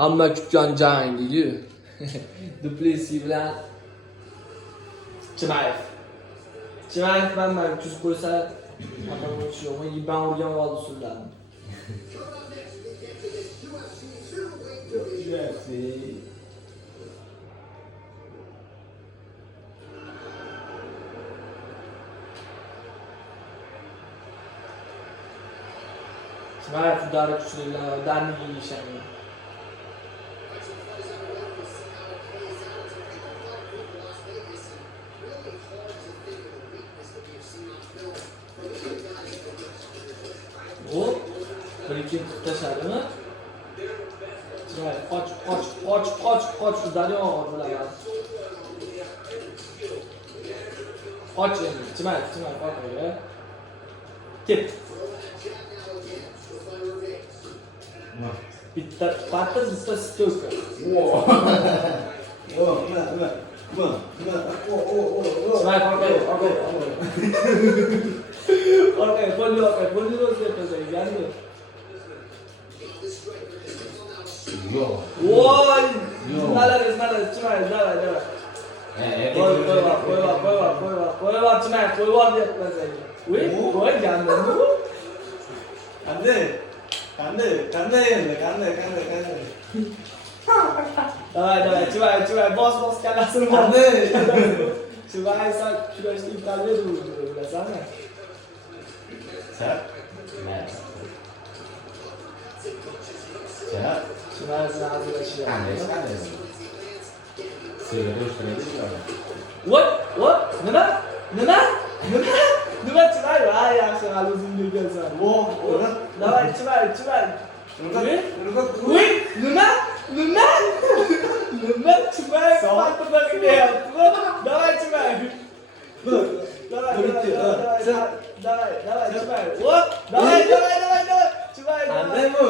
Hamma kutgan jangi. Duplessis bilan Chimayev. Chimayev bilan tuzib qo'ysa, atam o'tish yo'qmi? Yiban urgan oldi suvlarni. Chimayev udari kuchlilar, udarni yeyishadi. Hop, bir ikki tashladimi? Chimayev qoch, daryo bo'lagan. Qoch endi, Chimayev qochdi. Ket. Bitta patir, bitta stoka. Okay, pollo o'zgartirdi. Voy! Nimalar, Chimayev, davay. Qo'yib, Chimayev, qo'yib deyapman senga. Voy, gandimi bu? Qanday endi? Davay, Chimayev, bos kallasini bos. Chimayev sen kurashni imkoniyat bilasanmi? Chimayev bilan ajrashyapti. What? Nima? Chimayev? Ay, yaxshi, hali o'zingga kelsan. Davay, Chimayev. Uy, nima? Chimayev patirdan kelyapti. Davay, Chimayev. Davay, Chimayev. Hop, davay. Chimayev. Qanday bu?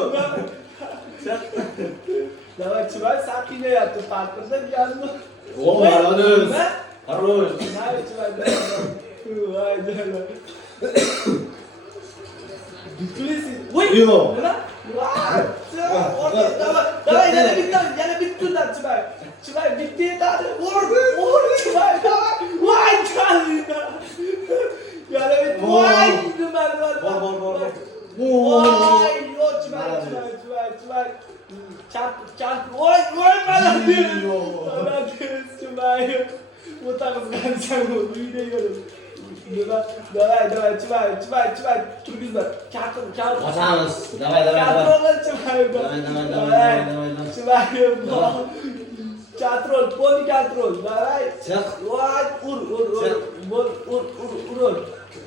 Davay, Chimayev sen kelyapti, patirdan keldi. Молодец. Хорош. Voy, davay. Duplessis. Uy, Yo. nima? Davay, yana bitta Chimayev bitta yetadi. Ur, Chimayev, davay. Voy, jalida. Yana bitta. Voy, nima? Bor. Voy, yo, Chimayev. Chap. Voy, malades. Chimayev. O'tamiz sen bu uyda yurib. Davay, Chimayev, turgizma. Katir. Bosamiz. Davay. Katrol, Chimayev. Davay. Chimayev. Katrol, poli katrol. Davay. Chiq. Voy, ur.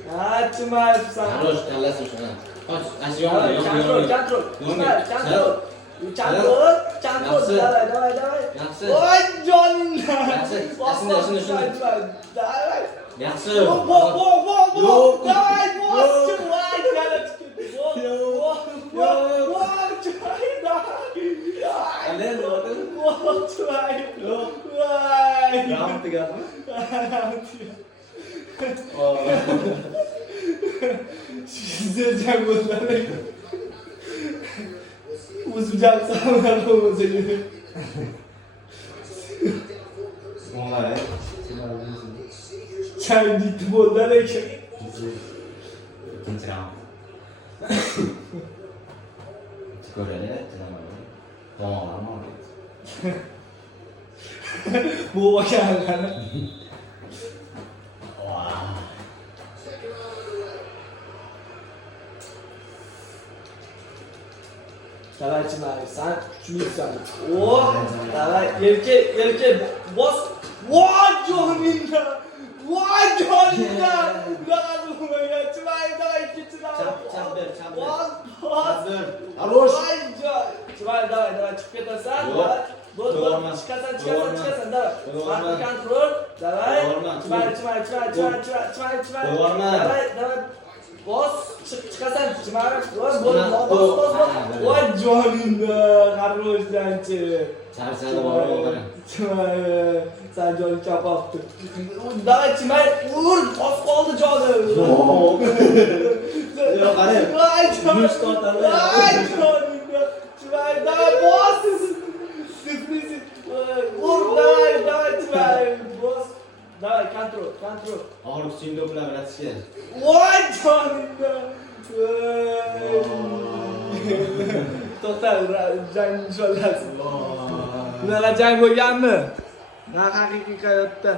Ha, Chimayev sen. Хорош, kallasini shuna. Qoch, asiyom. Katrol. Chatrol. Davay. Yaxshi. Voy, joningda. Yaxshi. Shuni. Davay. Yaxshi. Bo. Davay, bos. Voy, yana chiqdi. Bo. Qanday bo'ldi? Voy. Ramti gapmi? Sizga bo'ladi. O'zimjam savolar bo'lsa kerak. Mo'lay. Çay bitti boldan ekan. Ikkinchi raund. Ko'raylik, tomonlarni olaylik. Bu vakanlarni. Davay, Chimayev, sen kuchlisan. Davay, erkek, bos. Voy, joningda. Chimayev, davay, ikkinchi raund. Chap ber. Bos. Хорош. Chimayev, davay, chiqib ketasan. Bo'l. Chiqasan, davay. Vaqt kontrol. Davay. Chimayev. Davay. Bos, chiqasan, Chimayev. Bos. Voy, joningda, qarg'ishdanchi. Charchadi bormi? Chimayev, sen joni chopibdi. Davay, Chimayev, ur, bos qoldi joni. Yo, qarang. Voy, Yumush tortadi. Voy, joningda. Chimayev, davay, bos. Borib Sindo bilan bilatishga. Voy jonimdan. To'xta, jang nishonlasin. Bunaqa jang bo'lganmi? Haqiqiy hayotda.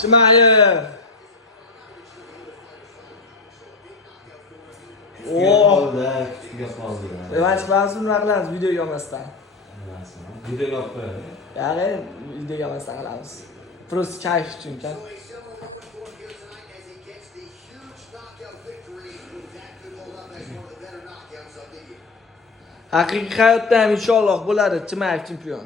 Chimayev. Kuchga qoldi. Revanch qilamizmi, nima qilamiz videoga olmasdan? Videoga olib qo'yadi. Ya'ni videoga olmasdan qilamiz. Просто kayf uchun kan. Haqiqiy hayotda ham inshaalloh bo'ladi Chimayev chempion.